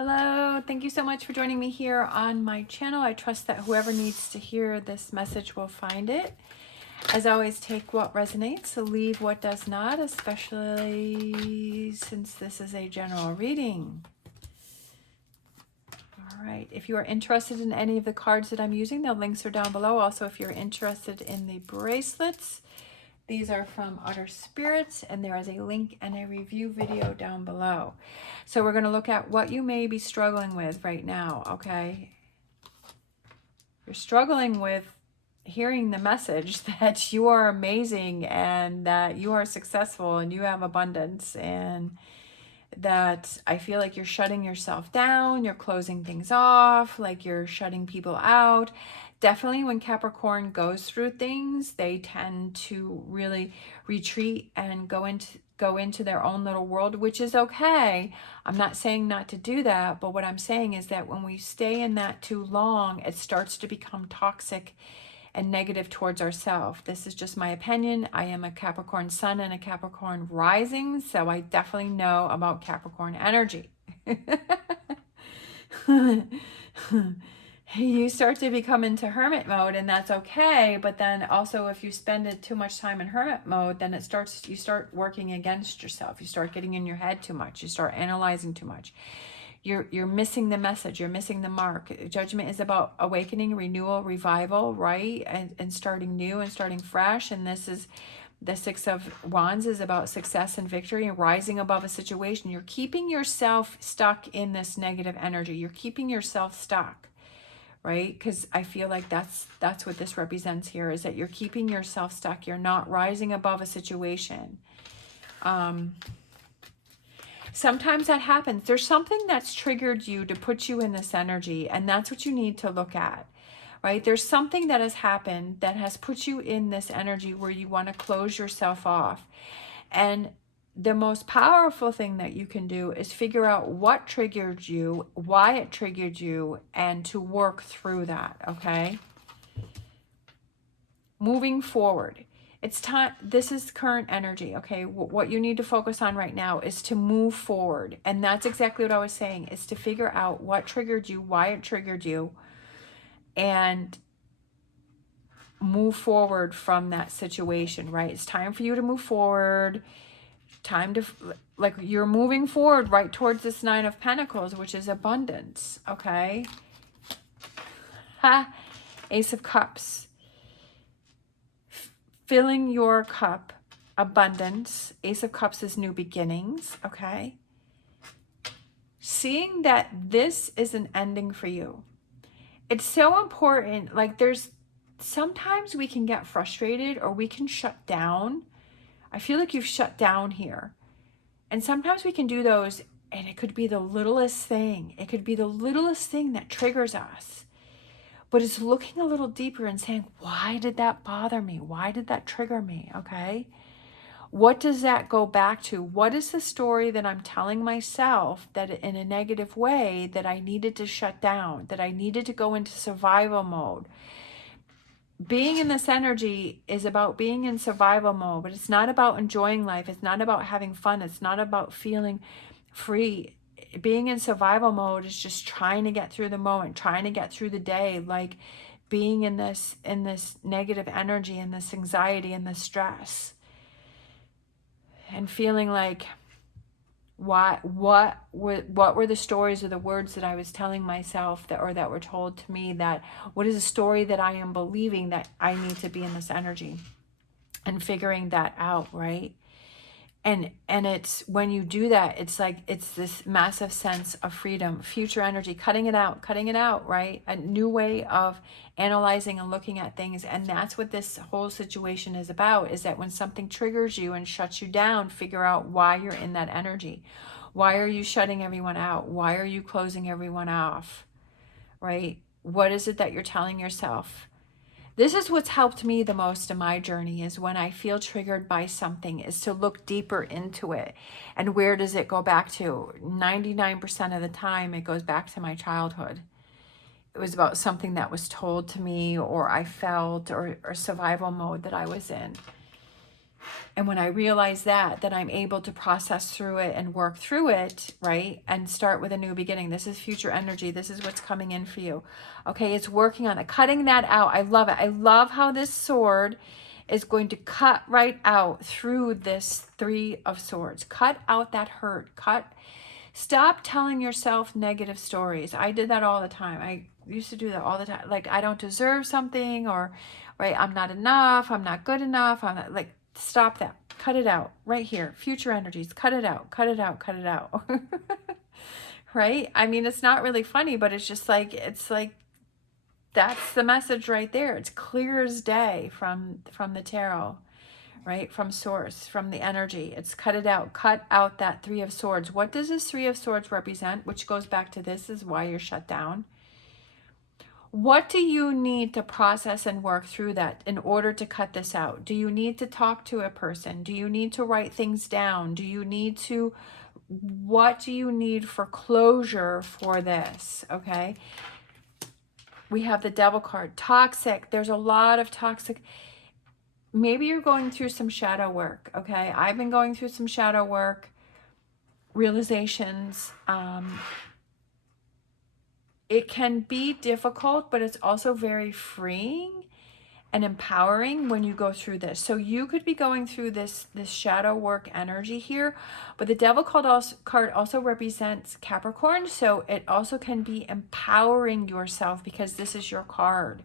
Hello, thank you so much for joining me here on my channel. I trust that whoever needs to hear this message will find it. As always, take what resonates, leave what does not, especially since this is a general reading. All right, if you are interested in any of the cards that I'm using, the links are down below. Also, if you're interested in the bracelets, these are from Utter Spirits, and there is a link and a review video down below. So we're going to look at what you may be struggling with right now, okay? You're struggling with hearing the message that you are amazing and that you are successful and you have abundance, and that I feel like you're shutting yourself down, you're closing things off, like you're shutting people out. Definitely when Capricorn goes through things, they tend to really retreat and go into their own little world, which is okay. I'm not saying not to do that, but what I'm saying is that when we stay in that too long, it starts to become toxic and negative towards ourselves. This is just my opinion. I am a Capricorn sun and a Capricorn rising, so I definitely know about Capricorn energy. You start to become into hermit mode, and that's okay, but then also if you spend too much time in hermit mode, then you start working against yourself. You start getting in your head too much. You start analyzing too much. You're missing the message. You're missing the mark. Judgment is about awakening, renewal, revival, right? And starting new and starting fresh. And this is the Six of Wands is about success and victory and rising above a situation. You're keeping yourself stuck in this negative energy. You're keeping yourself stuck, right? Because I feel like that's what this represents here, is that you're keeping yourself stuck. You're not rising above a situation. Sometimes that happens. There's something that's triggered you to put you in this energy, and that's what you need to look at, right? There's something that has happened that has put you in this energy where you want to close yourself off. And the most powerful thing that you can do is figure out what triggered you, why it triggered you, and to work through that, okay? Moving forward. It's time. This is current energy, okay? What you need to focus on right now is to move forward. And that's exactly what I was saying, is to figure out what triggered you, why it triggered you, and move forward from that situation, right? It's time for you to move forward. Time to, like, you're moving forward right towards this Nine of Pentacles, which is abundance, okay? Ha! Ace of Cups. Filling your cup, abundance. Ace of Cups is new beginnings, okay? Seeing that this is an ending for you. It's so important. Like, sometimes we can get frustrated or we can shut down. I feel like you've shut down here. And sometimes we can do those, and it could be the littlest thing. It could be the littlest thing that triggers us. But it's looking a little deeper and saying, why did that bother me? Why did that trigger me? Okay. What does that go back to? What is the story that I'm telling myself that in a negative way that I needed to shut down, that I needed to go into survival mode? Being in this energy is about being in survival mode, but it's not about enjoying life. It's not about having fun. It's not about feeling free. Being in survival mode is just trying to get through the moment, trying to get through the day, like being in this negative energy and this anxiety and this stress, and feeling like, what were the stories or the words that I was telling myself that were told to me, that what is the story that I am believing that I need to be in this energy, and figuring that out, right? And it's when you do that, it's like, it's this massive sense of freedom, future energy, cutting it out, right? A new way of analyzing and looking at things. And that's what this whole situation is about, is that when something triggers you and shuts you down, figure out why you're in that energy. Why are you shutting everyone out? Why are you closing everyone off, right? What is it that you're telling yourself? This is what's helped me the most in my journey, is when I feel triggered by something, is to look deeper into it. And where does it go back to? 99% of the time, it goes back to my childhood. It was about something that was told to me, or I felt, or survival mode that I was in. And when I realize that, then I'm able to process through it and work through it, right? And start with a new beginning. This is future energy. This is what's coming in for you. Okay, it's working on it, cutting that out. I love it. I love how this sword is going to cut right out through this Three of Swords. Cut out that hurt. Stop telling yourself negative stories. I did that all the time. I used to do that all the time. Like, I don't deserve something, or, right, I'm not enough. I'm not good enough. I'm not, like, stop that. Cut it out right here. Future energies. Cut it out. Cut it out. Cut it out. Right? I mean, it's not really funny, but it's like, that's the message right there. It's clear as day from the tarot, right? From source, from the energy. It's cut it out. Cut out that Three of Swords. What does this Three of Swords represent? Which goes back to this is why you're shut down. What do you need to process and work through that in order to cut this out? Do you need to talk to a person? Do you need to write things down? What do you need for closure for this? Okay. We have the Devil card. Toxic. There's a lot of toxic. Maybe you're going through some shadow work. Okay. I've been going through some shadow work, realizations. It can be difficult, but it's also very freeing and empowering when you go through this. So you could be going through this shadow work energy here, but the Devil card also represents Capricorn. So it also can be empowering yourself because this is your card,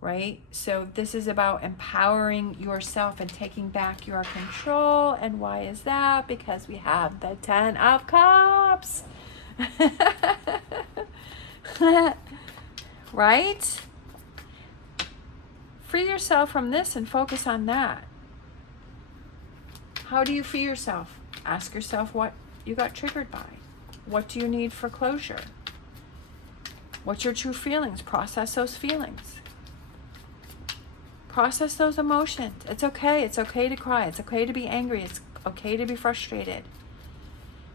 right? So this is about empowering yourself and taking back your control. And why is that? Because we have the 10 of Cups. Right? Free yourself from this and focus on that. How do you free yourself? Ask yourself what you got triggered by. What do you need for closure? What's your true feelings? Process those feelings. Process those emotions. It's okay. It's okay to cry. It's okay to be angry. It's okay to be frustrated.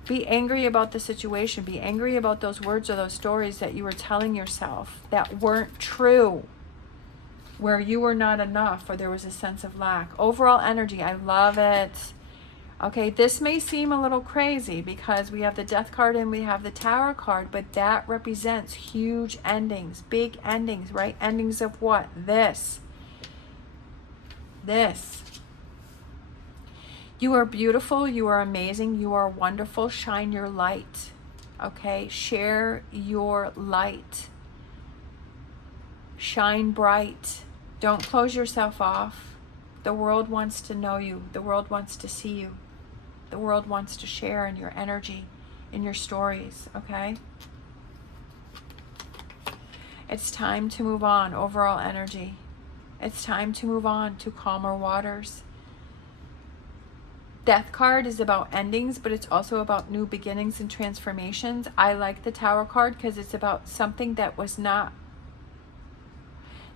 Be angry about the situation. Be angry about those words or those stories that you were telling yourself that weren't true, where you were not enough or there was a sense of lack. Overall energy, I love it. Okay, this may seem a little crazy because we have the Death card and we have the Tower card, but that represents huge endings, big endings, right? Endings of what? This. You are beautiful. You are amazing. You are wonderful. Shine your light. Okay? Share your light. Shine bright. Don't close yourself off. The world wants to know you. The world wants to see you. The world wants to share in your energy, in your stories. Okay? It's time to move on. Overall energy. It's time to move on to calmer waters. Death card is about endings, but it's also about new beginnings and transformations. I like the Tower card because it's about something that was not,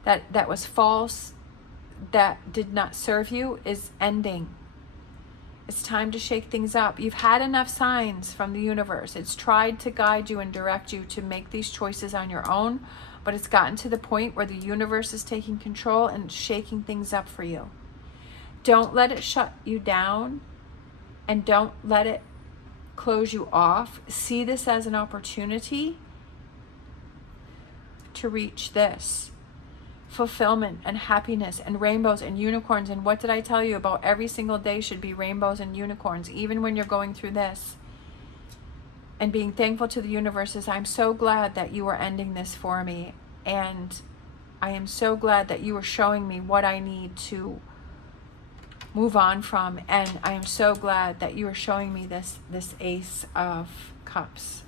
that was false, that did not serve you, is ending. It's time to shake things up. You've had enough signs from the universe. It's tried to guide you and direct you to make these choices on your own, but it's gotten to the point where the universe is taking control and shaking things up for you. Don't let it shut you down. And don't let it close you off. See this as an opportunity to reach this fulfillment and happiness and rainbows and unicorns. And what did I tell you about every single day should be rainbows and unicorns, even when you're going through this? And being thankful to the universe is, I'm so glad that you are ending this for me. And I am so glad that you are showing me what I need to move on from, and I am so glad that you are showing me this Ace of Cups.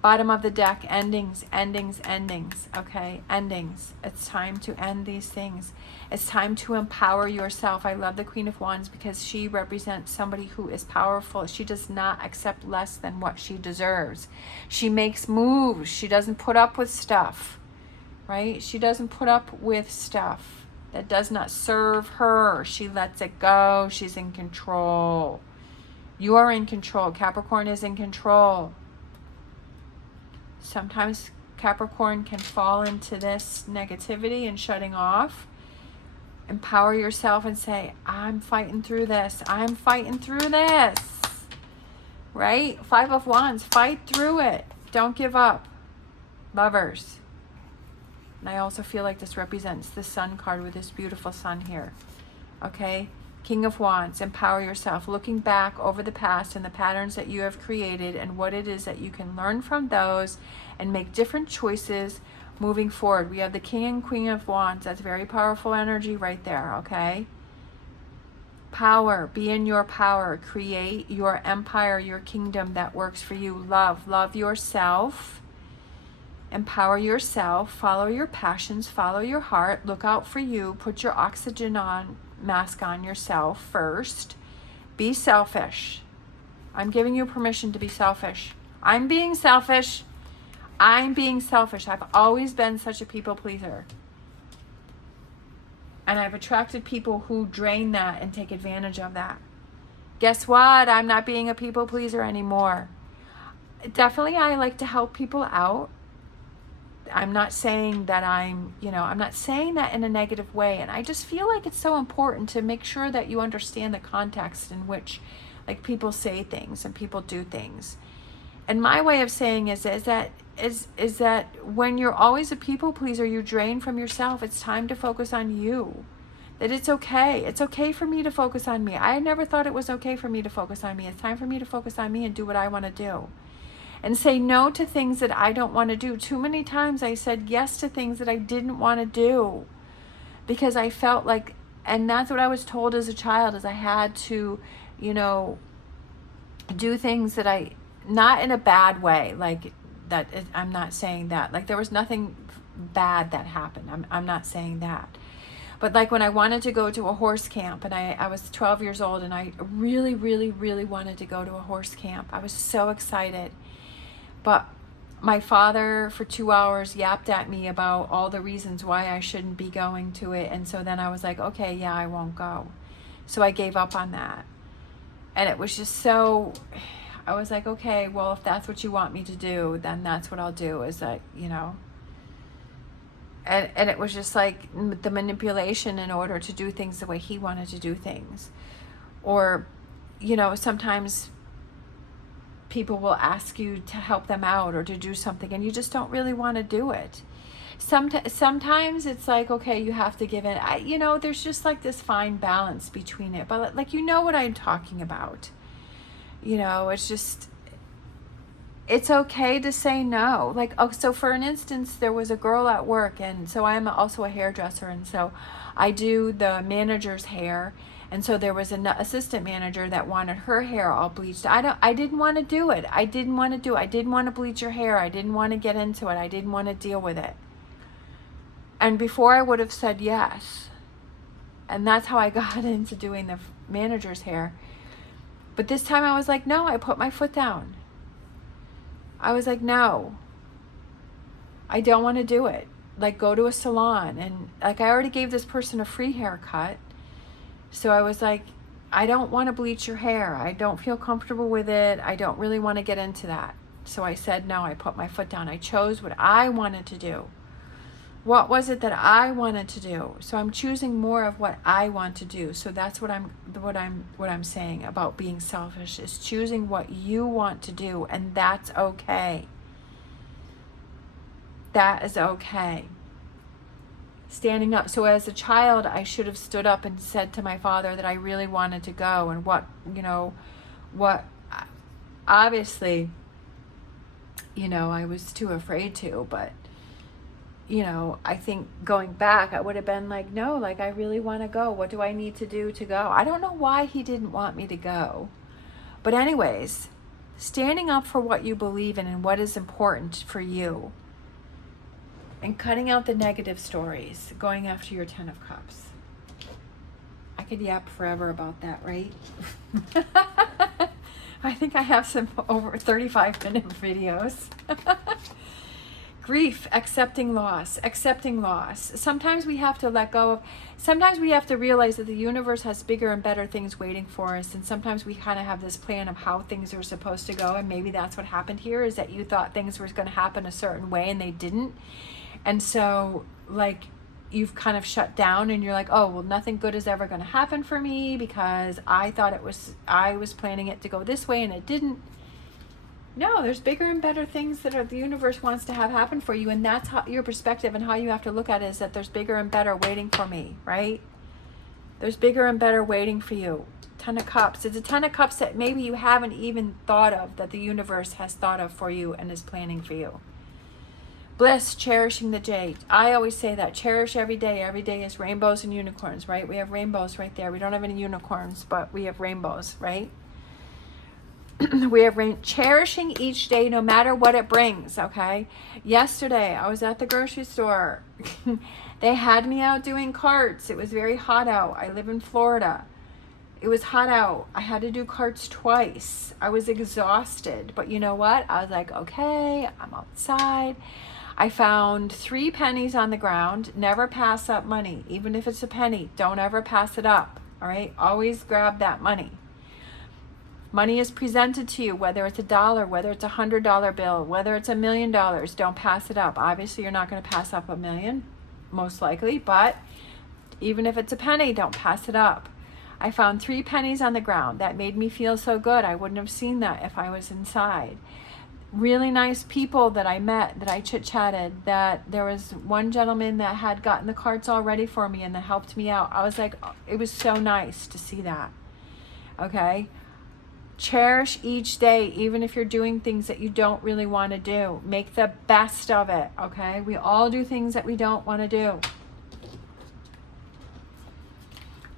Bottom of the deck, endings, okay? Endings. It's time to end these things. It's time to empower yourself. I love the Queen of Wands because she represents somebody who is powerful. She does not accept less than what she deserves. She makes moves. She doesn't put up with stuff, right? She doesn't put up with stuff that does not serve her. She lets it go. She's in control. You are in control. Capricorn is in control. Sometimes Capricorn can fall into this negativity and shutting off. Empower yourself and say, I'm fighting through this. I'm fighting through this. Right? 5 of Wands. Fight through it. Don't give up. Lovers. And I also feel like this represents the Sun card with this beautiful sun here. Okay? King of Wands. Empower yourself. Looking back over the past and the patterns that you have created and what it is that you can learn from those and make different choices moving forward. We have the King and Queen of Wands. That's very powerful energy right there, okay? Power. Be in your power. Create your empire, your kingdom that works for you. Love. Love yourself. Empower yourself. Follow your passions. Follow your heart. Look out for you. Put your oxygen on, mask on yourself first. Be selfish. I'm giving you permission to be selfish. I'm being selfish. I'm being selfish. I've always been such a people pleaser. And I've attracted people who drain that and take advantage of that. Guess what? I'm not being a people pleaser anymore. Definitely, I like to help people out. I'm not saying that I'm not saying that in a negative way. And I just feel like it's so important to make sure that you understand the context in which, like, people say things and people do things. And my way of saying is that when you're always a people pleaser, you drain from yourself. It's time to focus on you. That it's okay. It's okay for me to focus on me. I never thought it was okay for me to focus on me. It's time for me to focus on me and do what I want to do. And say no to things that I don't want to do. Too many times I said yes to things that I didn't want to do because I felt like, and that's what I was told as a child, is I had to, do things that I, not in a bad way, like that. I'm not saying that. Like, there was nothing bad that happened. I'm not saying that. But like when I wanted to go to a horse camp, and I was 12 years old, and I really, really, really wanted to go to a horse camp. I was so excited. But my father, for 2 hours, yapped at me about all the reasons why I shouldn't be going to it. And so then I was like, okay, yeah, I won't go. So I gave up on that. And it was just so, I was like, okay, well, if that's what you want me to do, then that's what I'll do, is that, And it was just like the manipulation in order to do things the way he wanted to do things. Or, sometimes people will ask you to help them out or to do something, and you just don't really want to do it. Sometimes it's like, okay, you have to give in. There's just like this fine balance between it. But like, what I'm talking about. It's just, it's okay to say no. Like, so for an instance, there was a girl at work, and so I'm also a hairdresser, and so I do the manager's hair. And so there was an assistant manager that wanted her hair all bleached. I didn't want to do it. I didn't want to bleach her hair. I didn't want to get into it. I didn't want to deal with it. And before I would have said yes. And that's how I got into doing the manager's hair. But this time I was like, no, I put my foot down. I was like, no, I don't want to do it. Like, go to a salon. And like, I already gave this person a free haircut. So I was like, I don't want to bleach your hair. I don't feel comfortable with it. I don't really want to get into that. So I said no. I put my foot down. I chose what I wanted to do. What was it that I wanted to do? So I'm choosing more of what I want to do. So that's what I'm saying about being selfish, is choosing what you want to do, and that's okay. That is okay. Standing up. So as a child, I should have stood up and said to my father that I really wanted to go, and what obviously, I was too afraid to, but, I think going back, I would have been like, no, like, I really want to go. What do I need to do to go? I don't know why he didn't want me to go. But anyways, standing up for what you believe in and what is important for you. And cutting out the negative stories, going after your 10 of Cups. I could yap forever about that, right? I think I have some over 35-minute videos. Grief, accepting loss. Sometimes we have to let go of, sometimes we have to realize that the universe has bigger and better things waiting for us. And sometimes we kind of have this plan of how things are supposed to go. And maybe that's what happened here, is that you thought things were going to happen a certain way and they didn't. And so, like, you've kind of shut down and you're like, oh, well, nothing good is ever going to happen for me because I was planning it to go this way and it didn't. No, there's bigger and better things that the universe wants to have happen for you. And that's how your perspective and how you have to look at it, is that there's bigger and better waiting for me, right? There's bigger and better waiting for you. 10 of Cups. It's a 10 of Cups that maybe you haven't even thought of, that the universe has thought of for you and is planning for you. Bliss, cherishing the jade. I always say that. Cherish every day. Every day is rainbows and unicorns, right? We have rainbows right there. We don't have any unicorns, but we have rainbows, right? We have cherishing each day no matter what it brings, okay? Yesterday, I was at the grocery store. They had me out doing carts. It was very hot out. I live in Florida. It was hot out. I had to do carts twice. I was exhausted. But you know what? I was like, okay, I'm outside. I found 3 pennies on the ground. Never pass up money. Even if it's a penny, don't ever pass it up, all right? Always grab that money. Money is presented to you, whether it's $1, whether it's $100 bill, whether it's $1 million. Don't pass it up. Obviously, you're not going to pass up $1 million, most likely, but even if it's a penny, don't pass it up. I found 3 pennies on the ground. That made me feel so good. I wouldn't have seen that if I was inside. Really nice people that I met, that I chit-chatted, that there was one gentleman that had gotten the carts all ready for me and that helped me out. I was like, it was so nice to see that, okay? Cherish each day, even if you're doing things that you don't really want to do. Make the best of it, okay? We all do things that we don't want to do.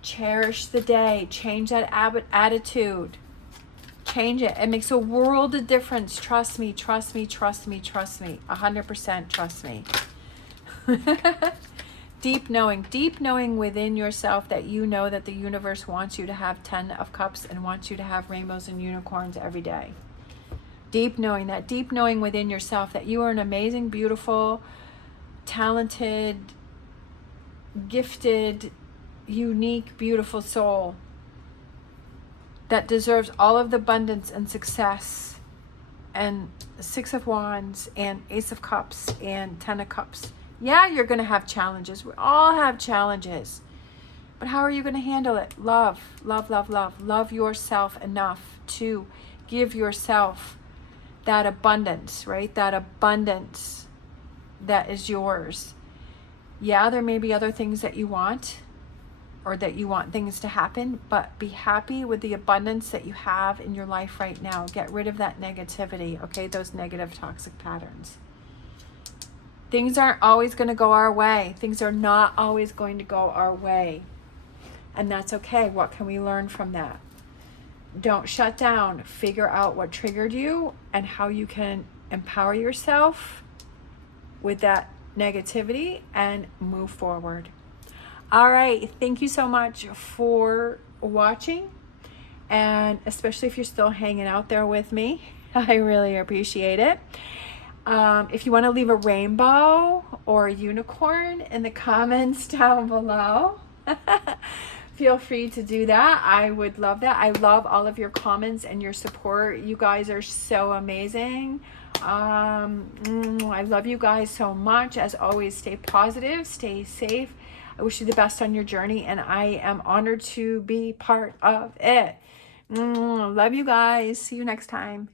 Cherish the day. Change that attitude. Change it. It makes a world of difference. Trust me, trust me, trust me, trust me. 100% trust me. Deep knowing within yourself that you know that the universe wants you to have 10 of Cups and wants you to have rainbows and unicorns every day. Deep knowing within yourself that you are an amazing, beautiful, talented, gifted, unique, beautiful soul that deserves all of the abundance and success, and 6 of Wands and Ace of Cups and 10 of Cups. Yeah, you're going to have challenges. We all have challenges. But how are you going to handle it? Love, love, love, love. Love yourself enough to give yourself that abundance, right? That abundance that is yours. Yeah, there may be other things that you want, or that you want things to happen, but be happy with the abundance that you have in your life right now. Get rid of that negativity, okay? Those negative toxic patterns. Things aren't always going to go our way. Things are not always going to go our way. And that's okay. What can we learn from that? Don't shut down. Figure out what triggered you and how you can empower yourself with that negativity and move forward. All right. Thank you so much for watching. And especially if you're still hanging out there with me, I really appreciate it. If you want to leave a rainbow or a unicorn in the comments down below, feel free to do that. I would love that. I love all of your comments and your support. You guys are so amazing. I love you guys so much. As always, stay positive, stay safe. I wish you the best on your journey, and I am honored to be part of it. Love you guys. See you next time.